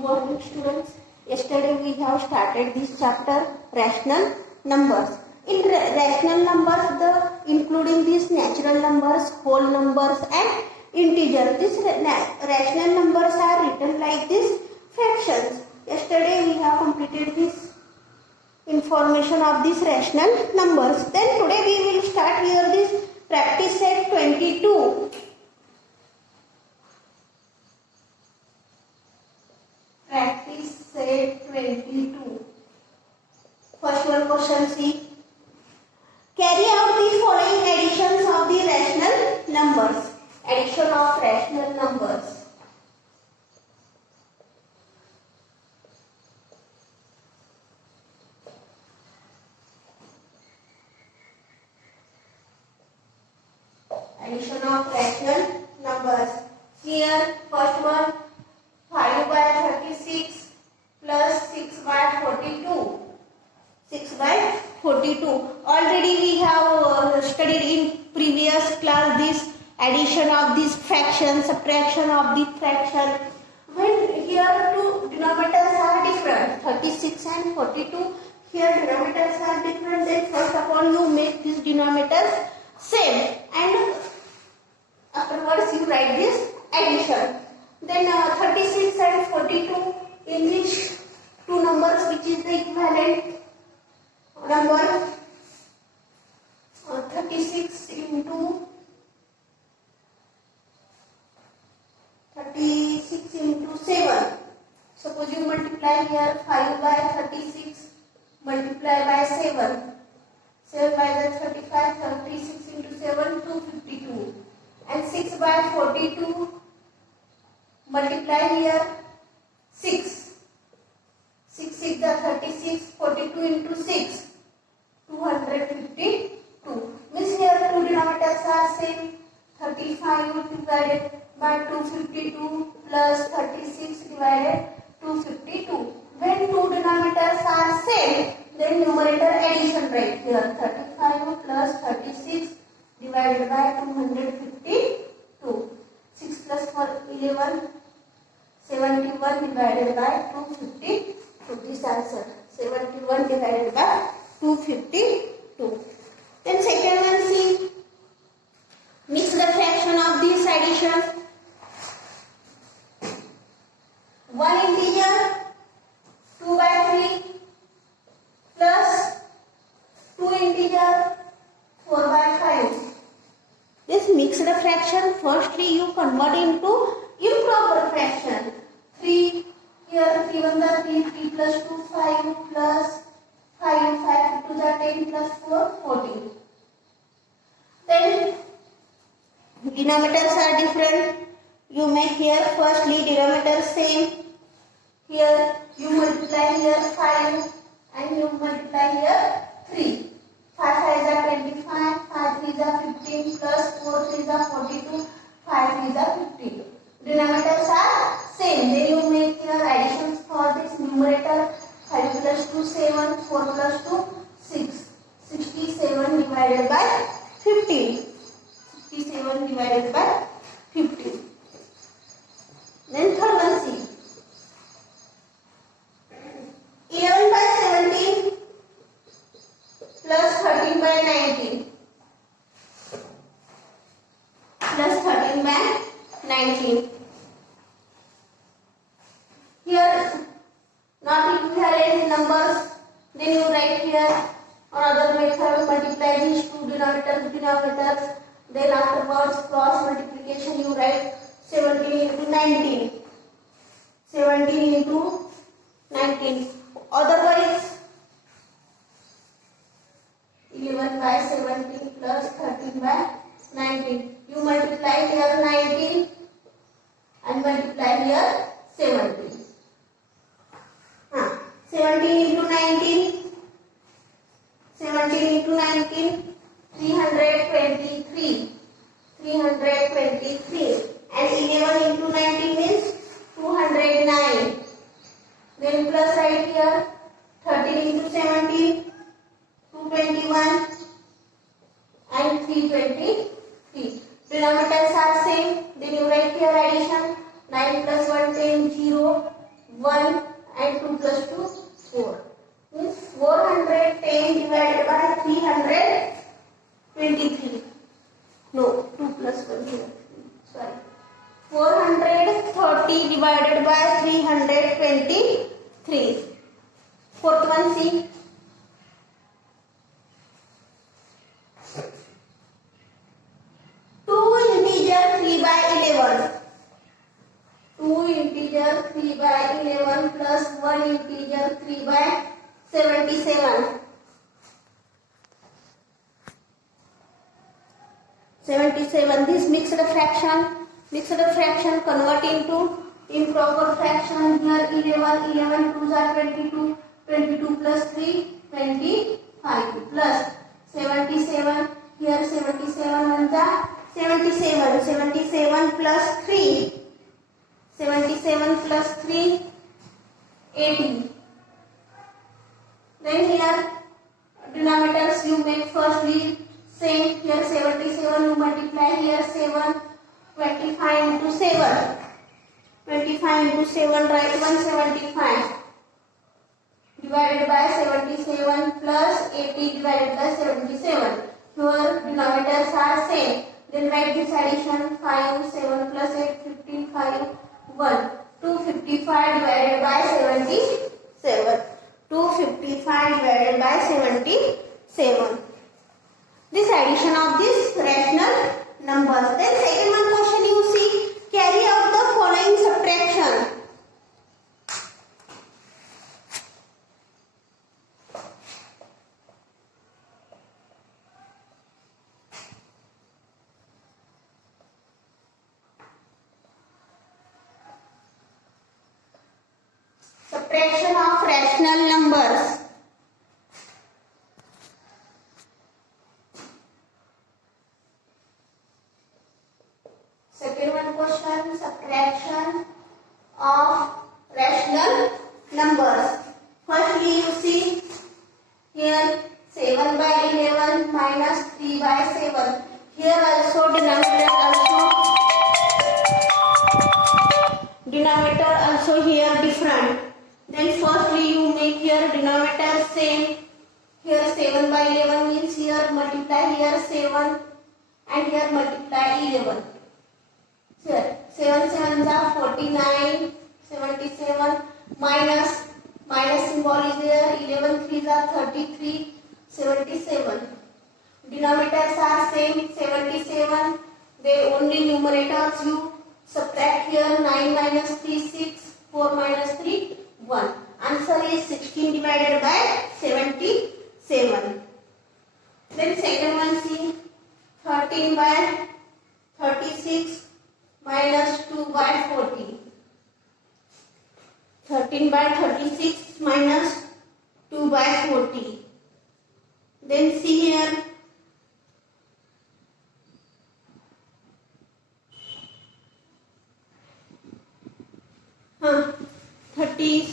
morning, students. Yesterday we have started this chapter, rational numbers. In rational numbers, the including these natural numbers, whole numbers, and integer. These rational numbers are written like this fractions. Yesterday we have completed this information of these rational numbers. Then today we will start here this practice set 22. Practice set 22. First one question C. Carry out the following additions of the rational numbers. Addition of rational numbers. Addition of rational numbers. Here, first one, 5 by 36 plus 6 by 42. 6 by 42. Already we have studied in previous class this addition of this fraction, subtraction of the fraction. When here two denominators are different, 36 and 42, here denominators are different, then first of all you make these denominators same and afterwards you write this addition. Then 36 and 42, in which two numbers which is the equivalent number 36 into 7. Suppose you multiply here 5 by 36 multiply by 7. 7 by the 35, 36 into 7, 252. And 6 by 42 multiply here 6. 6 is the 36, 42 into 6, 252. Means here two denominators are same. 35 divided by 252 plus 36 divided 252. When two denominators are same, then numerator addition right here. 35 plus 36 divided by 252. 6 plus 4, 11. 71 divided by 252. This answer. 71 divided by 252. Then second one, see. Mix the fraction of these additions. One integer 2 by 3 plus 2 integer 4 by 5. This mixed fraction, firstly you convert into improper fraction. 3, here 3 1 the 3, 3 plus 2 5 plus 5, 5 2 the 10 plus 4 14. Then denominators are different. You make here firstly denominator same. Here you multiply here 5 and you multiply here 3. 5 5 is 25, 5 3 is 15 plus 4 3 is 42, 5 3 is 15. Denominators are same. Then you make your additions for this numerator. 5 plus 2 7, 4 plus 2 6. 67 divided by 15. 67 divided by 15. Then third one, see. 11 by 17 plus 13 by 19 plus 13 by 19. Here not equivalent numbers, then you write here another method, multiply these two denominators, then afterwards cross multiplication you write 17 into 19. 17 into 19. Otherwise 11 by 17 plus 13 by 19. You multiply here 19 and multiply here 17. 17 into 19. 17 into 19. 323. 323. And 11 into 19 means 209. Then plus right here 13 into 17, 221 and 323. Denominators are same. Then you write here addition. 9 plus 1 10, 0. 1 and 2 plus 2 4. Means 410 divided by 323. No, 2 plus 1 here. Sorry. 430 divided by 323. Fourth one, see. 2 integer 3 by 11. 2 integer 3 by 11 plus 1 integer 3 by 77. 77. This mixed fraction convert into improper fraction. Here 11 2s are 22. 22 plus 3 25 plus 77. Here 77 ones are 77. 77 plus 3. 77 plus 3 80. Then here denominators you make firstly same. Here 77 you multiply. Here 7. 25 into 7. 25 into 7 write 175. Divided by 77 plus 80 divided by 77. Here denominators are same. Then write this addition 5, 7 plus 8, 15, 5, 1. 255 divided by 77. 255 divided by 77. This addition of this rational numbers. Then second one question you see, carry out the following subtraction. Subtraction of rational numbers. Second one question, subtraction of rational numbers. Firstly you see here 7 by 11 minus 3 by 7. Here also denominator also here different. Then firstly you make here denominator same. Here 7 by 11 means here multiply here 7 and here multiply 11. Here 7 7s are 49. 77 minus symbol is there. 11 3s are 33. 77. Denominators are same. 77. They only numerators you subtract here. 9 minus 3 6. 4 minus 3 1. Answer is 16 divided by 77. Then second one see 13 by 36 minus 2 by 40. 13 by 36 minus 2 by 40. Then see here 30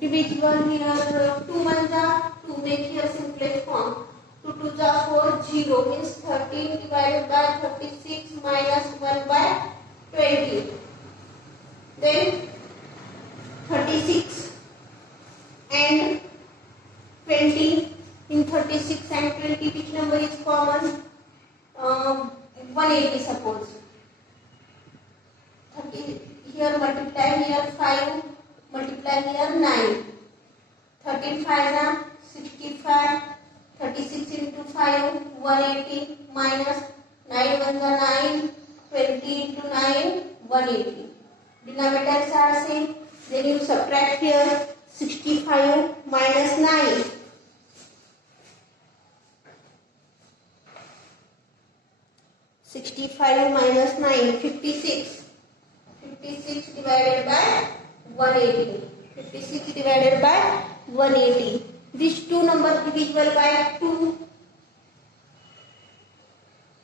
divisible here 2 ones are 2 make here simplest form. 2 2s are 4 0 means 13 divided by 36 minus 1 by 20. Then 36 and 20. In 36 and 20 which number is common? 180 suppose. 30 here multiply here 5 multiply here 9. 13 5 are 65. 36 into 5 180 minus 9 ones are 9. 20 into 9 180. Denominators are same. Then you subtract here 65 minus 9. 65 minus 9 56. 56 divided by 180. 56 divided by 180. These two numbers divisible by 2.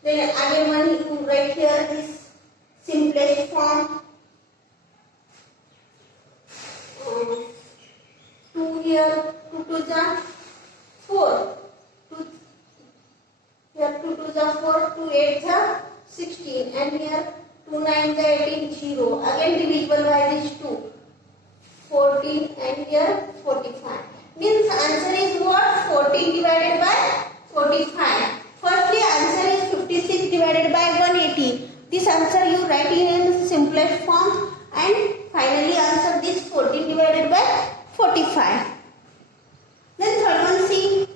Then again one you write here this simplest form. 2 here 2 2s are 4. 2 here 2 2s are 4. 2 8s are 16 and here 2 9s are 18 0. Again divisible by these 2. 14 and here 45. Means answer is what? 14 divided by 45. Firstly, answer is 56 divided by 180. This answer you write in simplest form, and finally answer this 14 divided by 45. Then third one, see.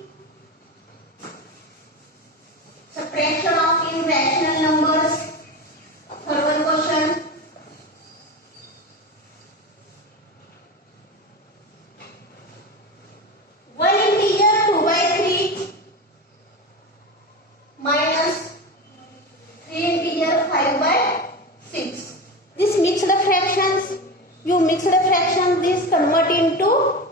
Subtraction of irrational numbers. Third one question. One integer 2 by 3 minus 3 integer 5 by 6. This mixed fractions, you mixed fractions, this convert into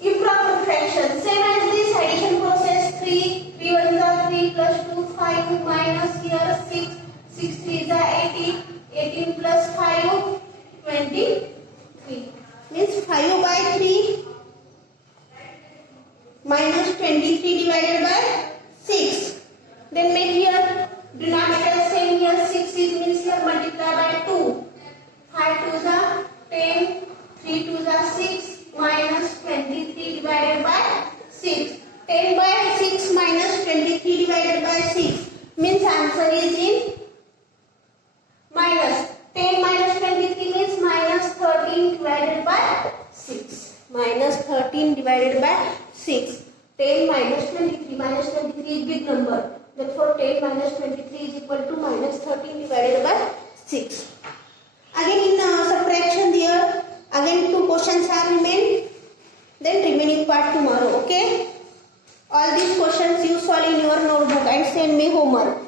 improper fraction. Same as this addition process. 3 1s are 3 plus 2 5 minus here 6 6 3s are 18 18 plus 5 23. Means 5 by 3 minus 23 divided by 6. Then make here denominator same here. 6 is means here multiply by 2. 5 2s are 10 3 2s are 6 minus 23 divided by 6. 10 by 6 minus 23 divided by 6 means answer is in minus. 10 minus 23 means minus 13 divided by 6. Minus 13 divided by 6. 10 minus 23. Minus 23 is big number. Therefore 10 minus 23 is equal to minus 13 divided by 6. Again in subtraction there. Again 2 questions are remain. Then remaining part tomorrow. Okay. All these questions you solve in your notebook and send me homework.